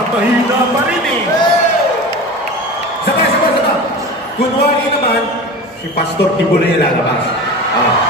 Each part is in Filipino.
Parang mahina pa rin eh. Sabay, sabay, sabay. Kunwari naman, si Pastor Kibulo yung lalabas. Ah.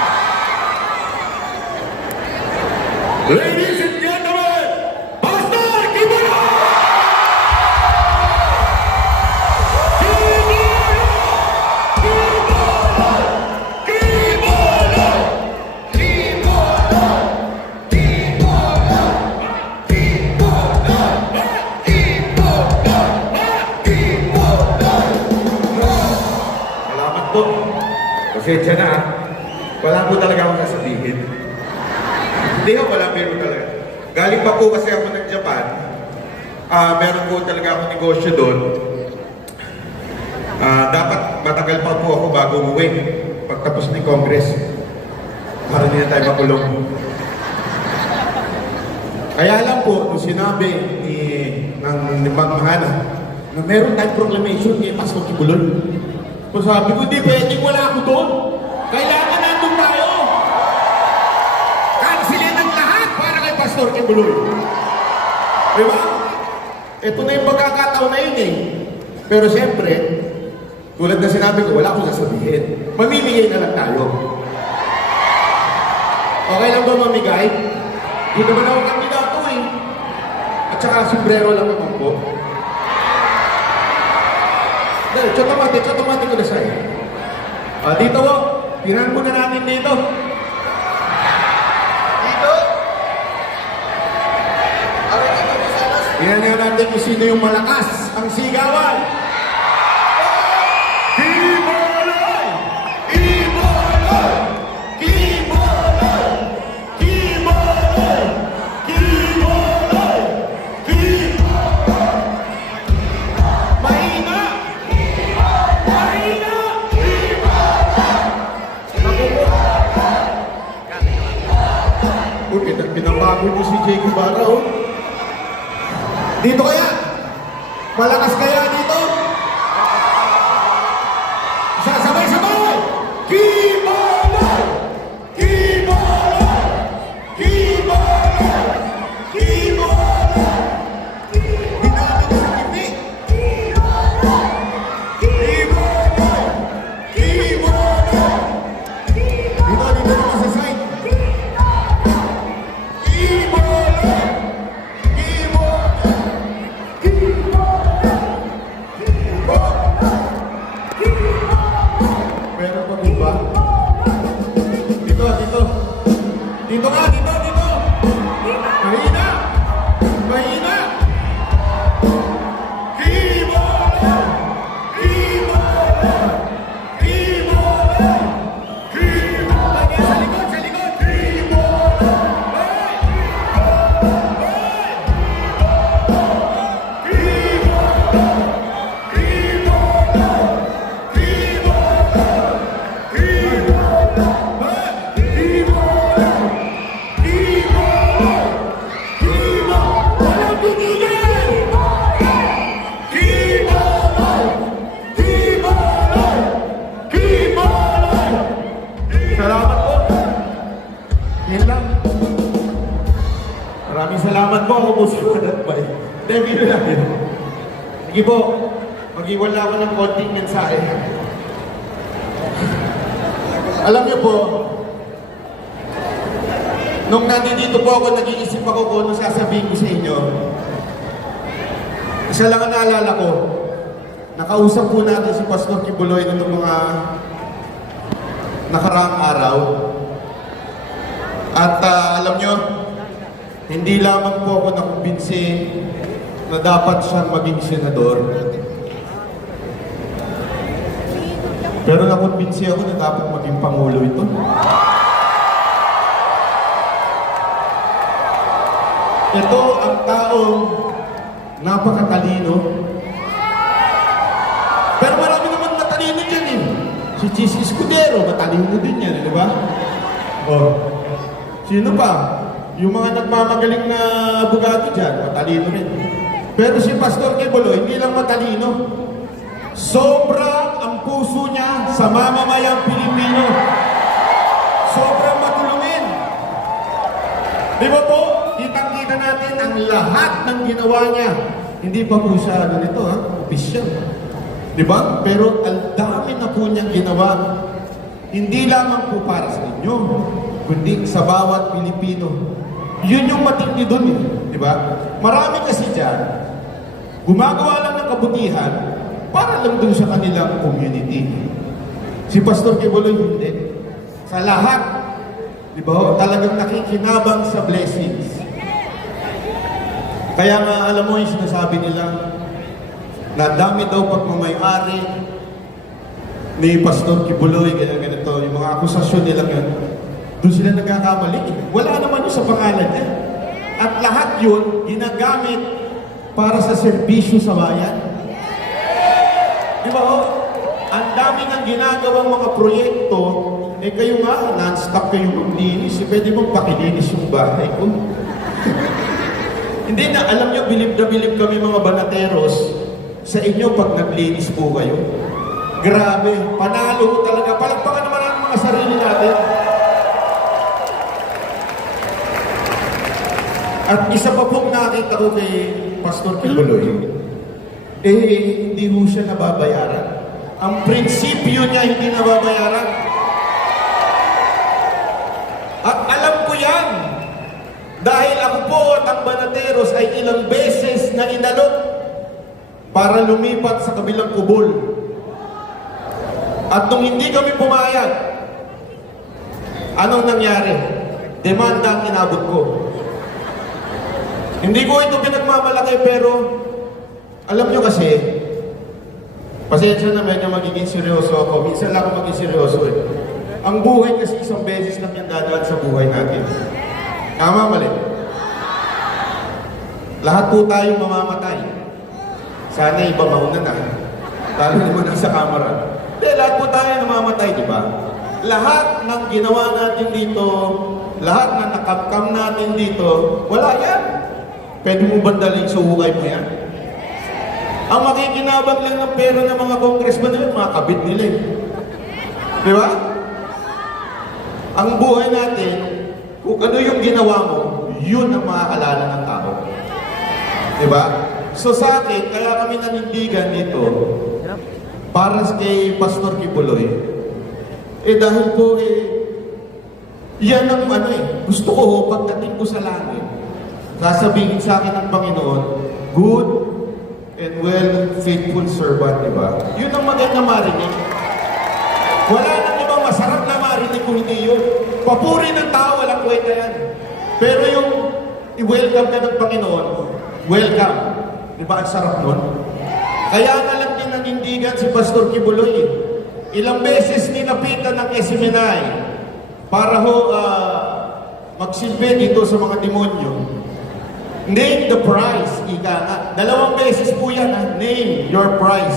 Ah, meron po talaga akong negosyo doon. Ah, dapat matagal pa po ako bago umuwi. Pagtapos ng Congress. Para hindi na tayo makulong. Kaya lang po, nung sinabi ni, ng, ni Mang Mahana, na meron tayong proclamation kay Pastor Kibulon. Kung sabi ko, di pwedeng wala ako doon. Kailangan nandun tayo. Kansilin ang lahat para kay Pastor Kibulon. Di ba? Ito na yung pagkakataon na yun eh. Pero siyempre, tulad na sinabi ko, wala akong sasabihin. Mamimigay na lang tayo. Okay lang ba mamigay? Hindi naman ako kandidato eh. At saka sombrero lang naman po. Dahil, chotomate, chotomate ko na sa'yo. Ah, dito po, tirahan muna natin. Dito? Tingnan natin kung sino yung malakas ang sigawan. Uy, pinabago niyo si Jake Barra, oh. Dito kaya? Malakas kaya Salamat po ako po sa Manatbay. Thank you lang yun. Sige po, mag-iwala ako ng konting mensahe. Alam niyo po, nung nandito po ako, nag-iisip ako kung ano sasabihin ko sa inyo. Isa lang ang naalala ko, nakausap po natin si Pastor Kibuloy nitong mga nakaraang araw. At ah, alam nyo, hindi lamang po ako nakumbinsi na dapat siyang maging senador. Pero nakumbinsi ako na dapat maging pangulo ito. Ito ang taong napakatalino. Pero marami naman matalino dyan eh. Si Chis Escudero, matalino din yan, di ba? Oh. Sino pa? Yung mga nagmamagaling na abogado dyan, matalino rin. Pero si Pastor Kebolo, hindi lang matalino. Sobra ang puso niya sa mamamayang Pilipino. Sobrang matulungin. Di ba po? Kitang-kita natin ang lahat ng ginawa niya Hindi pa po siya ano nito ha, official. Di ba? Pero ang dami na po niyang ginawa. Hindi lamang po para sa inyo, kundi sa bawat Pilipino. Yun yung matindi doon eh. Di ba? Marami kasi dyan, gumagawa lang ng kabutihan para lang dun sa kanilang community. Si Pastor Kibuloy hindi. Sa lahat, di ba, talagang nakikinabang sa blessings. Kaya nga, alam mo yung sinasabi nila, na dami daw pagmamayari ni Pastor Kibuloy, ganyan ganito, yung mga akusasyon nila yun, doon sila nagkakamali. Wala naman yun sa pangalan niya. At lahat yun, ginagamit para sa serbisyo sa bayan. Di ba ho? Ang dami ng ginagawang mga proyekto, eh kayo nga, non-stop kayo maglinis, eh pwede mong pakilinis yung bahay ko. Hindi na, alam nyo, bilib na bilib kami mga banateros sa inyo pag naglinis po kayo. Grabe, panalo talaga. Palagpakan naman ang mga sarili natin. At isa pa pong nakita ko kay Pastor Kibuloy, eh, hindi mo siya nababayaran. Ang prinsipyo niya hindi nababayaran. At alam ko yan, dahil ako po at ang Banateros ay ilang beses na inalok para lumipat sa kabilang kubol. At nung hindi kami pumayag, anong nangyari? Demanda ang inabot ko. Hindi ko ito pinagmamalaki pero alam nyo kasi, pasensya na medyo magiging seryoso ako. Minsan lang ako maging seryoso eh. Ang buhay kasi isang beses lang yan dadaan sa buhay natin. Tama mali? Lahat po tayo mamamatay. Sana iba mauna na. Lalo naman sa kamera. Hindi, lahat po tayo namamatay, di ba? Lahat ng ginawa natin dito, lahat na nakamkam natin dito, wala yan. Pwede mo bandaling suhukay mo yan? Ang makikinabang lang ng pera ng mga congressman nila, mga kabit nila eh. Di ba? Ang buhay natin, kung ano yung ginawa mo, yun ang makakalala ng tao. Di ba? So sa akin, kaya kami nanindigan dito, para kay Pastor Kibuloy, eh dahil po eh, yan ang ano eh, gusto ko pagdating ko sa langit, sasabihin sa akin ng Panginoon, good and well, faithful servant, di ba? Yun ang maganda marinig. Wala nang ibang masarap na marinig kung hindi yun. Papuri ng tao, walang kwenta yan. Pero yung i-welcome ka ng Panginoon, welcome. Di ba ang sarap nun? Kaya nga lang din nanindigan si Pastor Kibuloy. Ilang beses ninapitan ng SMNI para ho ah, magsilbi dito sa mga demonyo. Name the price, ika nga. Dalawang beses po yan, ha? Name your price.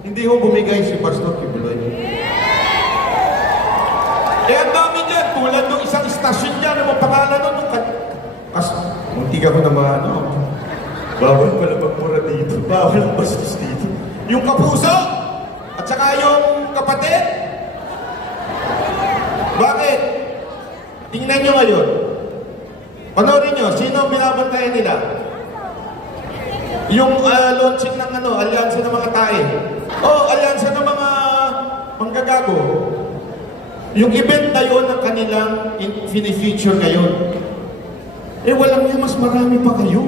Hindi ho bumigay si Pastor Kibuloy. Eh, ang dami dyan. Tulad ng isang istasyon dyan, ano ang pangalan nun? Nung kat- As, muntik ako na maano. Bawal pala magmura dito. Bawal ang bastos dito. Yung kapuso, at saka yung kapatid. Bakit? Tingnan nyo ngayon. Panoorin nyo, sino ang binabantayan nila? Yung ah, launching ng ano, alyansa ng mga tae. Oh, alyansa ng mga manggagago. Yung event na yun ang kanilang in- fini-feature ngayon. Eh walang yan, mas marami pa kayo.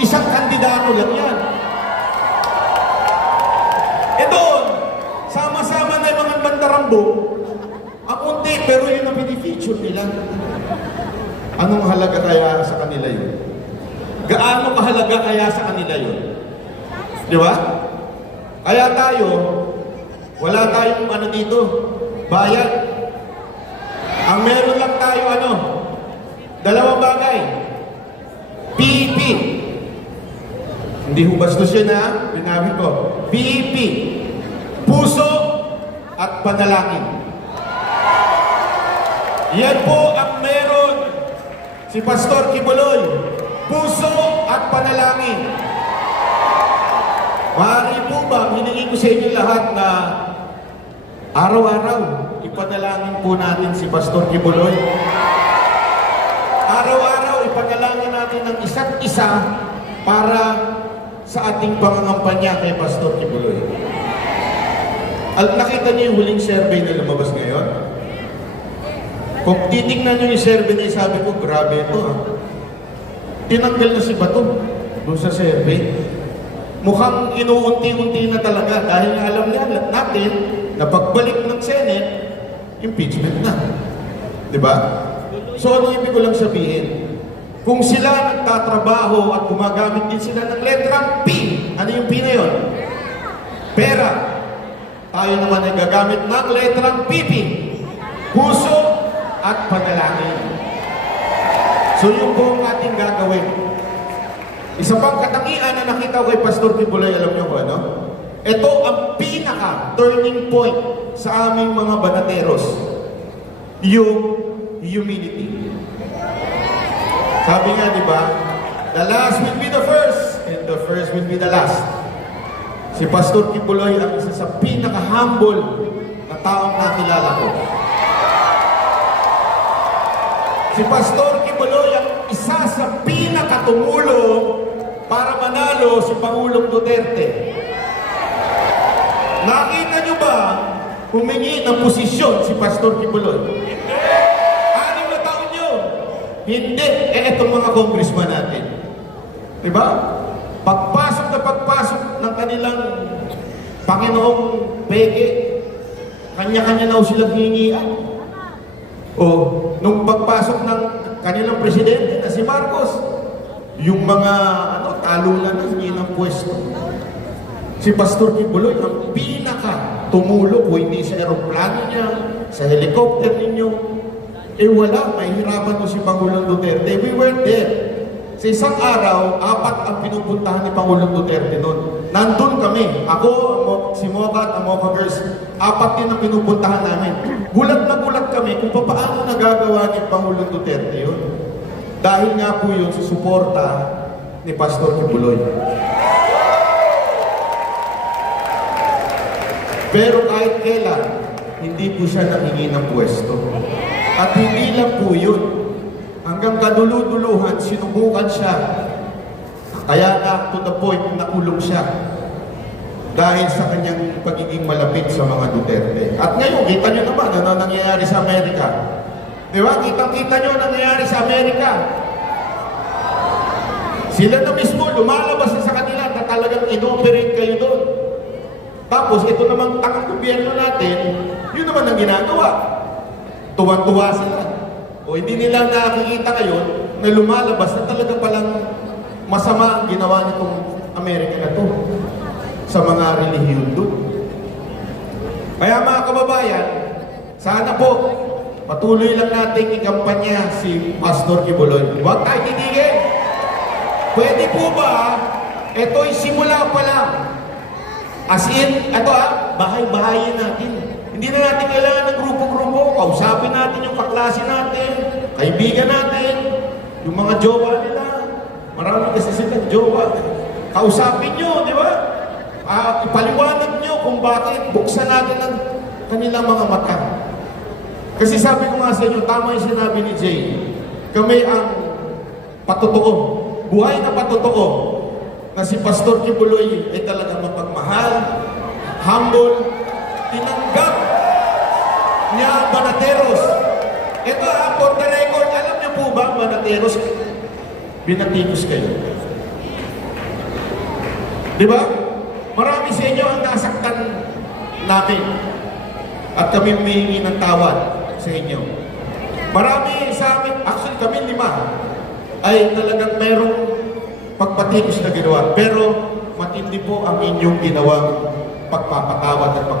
Isang kandidato lang yan. Eh doon, sama-sama na yung mga bandarambo, ang unti, pero yun ang fini-feature nila. Anong halaga kaya sa kanila yun? Gaano kahalaga kaya sa kanila yun? Di ba? Kaya tayo, wala tayong ano dito, bayad. Ang meron lang tayo ano, dalawang bagay. PEP. Hindi ho bastos yun ha, binabi ko. PEP. Puso at panalangin. Yan po ang meron si Pastor Kibuloy. Puso at panalangin. Maaari po ba, hiningi ko sa inyo lahat na araw-araw, ipanalangin po natin si Pastor Kibuloy. Araw-araw, ipanalangin natin ng isa't isa para sa ating pangangampanya kay Pastor Kibuloy. Al nakita niyo yung huling survey na lumabas ngayon? Kung titingnan niyo yung survey yun, sabi ko, grabe ito ah. Tinanggal na si Bato doon sa survey. Mukhang inuunti-unti na talaga dahil alam niya natin na pagbalik ng Senate, impeachment na. Di ba? So ano ibig ko lang sabihin? Kung sila nagtatrabaho at gumagamit din sila ng letrang P, ano yung P na yun? Pera. Tayo naman ay gagamit ng letrang PP. Puso at panalangin. So yun po ating gagawin. Isa pang katangian na nakita ko kay Pastor Kibuloy, alam niyo ko ano? Ito ang pinaka turning point sa aming mga banateros. Yung humility. Sabi nga, di ba? The last will be the first, and the first will be the last. Si Pastor Kibuloy ang isa sa pinaka-humble na taong nakilala ko. Si Pastor Kibuloy ang isa sa pinakatumulong para manalo si Pangulong Duterte. Nakita niyo ba humingi ng posisyon si Pastor Kibuloy? Anim na taon yun. Hindi. Eh, itong mga congressman natin. Diba? Pagpasok na pagpasok ng kanilang Panginoong Pege, kanya-kanya na silang hingian. O, nung pagpasok ng kanilang presidente na si Marcos, yung mga ano, talunan na hindi ng pwesto. Si Pastor Kibuloy ang pinaka tumulong kung hindi sa aeroplano niya, sa helicopter ninyo. Eh wala, mahihirapan mo si Pangulong Duterte. We were there. Sa isang araw, apat ang pinupuntahan ni Pangulong Duterte noon. Nandun kami. Ako, si Mocha at Mocha Girls, apat din ang pinupuntahan namin. kung paano nagagawa ni Pangulong Duterte yun. Dahil nga po yun sa suporta ni Pastor Kibuloy. Pero kahit kailan, hindi po siya nangingi ng pwesto. At hindi lang po yun. Hanggang kaduluduluhan, sinubukan siya. Kaya na to the point, nakulong siya. Dahil sa kanyang pagiging malapit sa mga Duterte. At ngayon, kita nyo naman ano nangyayari sa Amerika. Di ba? Kitang-kita nyo ang nangyayari sa Amerika. Sila na mismo, lumalabas na sa kanila na talagang inoperate kayo doon. Tapos ito namang takang gobyerno natin, yun naman ang ginagawa. Tuwan-tuwa sila. O hindi nila nakikita ngayon na lumalabas na talaga palang masama ang ginawa nitong Amerika na to sa mga relihiyon doon. Kaya mga kababayan, sana po patuloy lang nating ikampanya si Pastor Kibuloy. Huwag tayo titigil. Pwede po ba, ito'y simula pa lang. As in, ito ah, bahay-bahayin natin. Hindi na natin kailangan ng grupo-grupo. Kausapin natin yung kaklase natin, kaibigan natin, yung mga jowa nila. Marami kasi silang jowa. Kausapin nyo, di ba? Ah, ipaliwanag nyo kung bakit buksan natin ang kanilang mga mata. Kasi sabi ko nga sa inyo, tama yung sinabi ni Jay. Kami ang patotoo. Buhay na patotoo na si Pastor Kibuloy ay talagang mapagmahal, humble, tinanggap niya ang Banateros. Ito ah, for the record, alam niyo po ba, Banateros, binatikos kayo. Di ba? Marami sa inyo ang nasaktan namin. At kami humihingi ng tawad sa inyo. Marami sa amin, actually kami lima, ay talagang merong pagpatikos na ginawa. Pero matindi po ang inyong ginawang pagpapatawad at niyo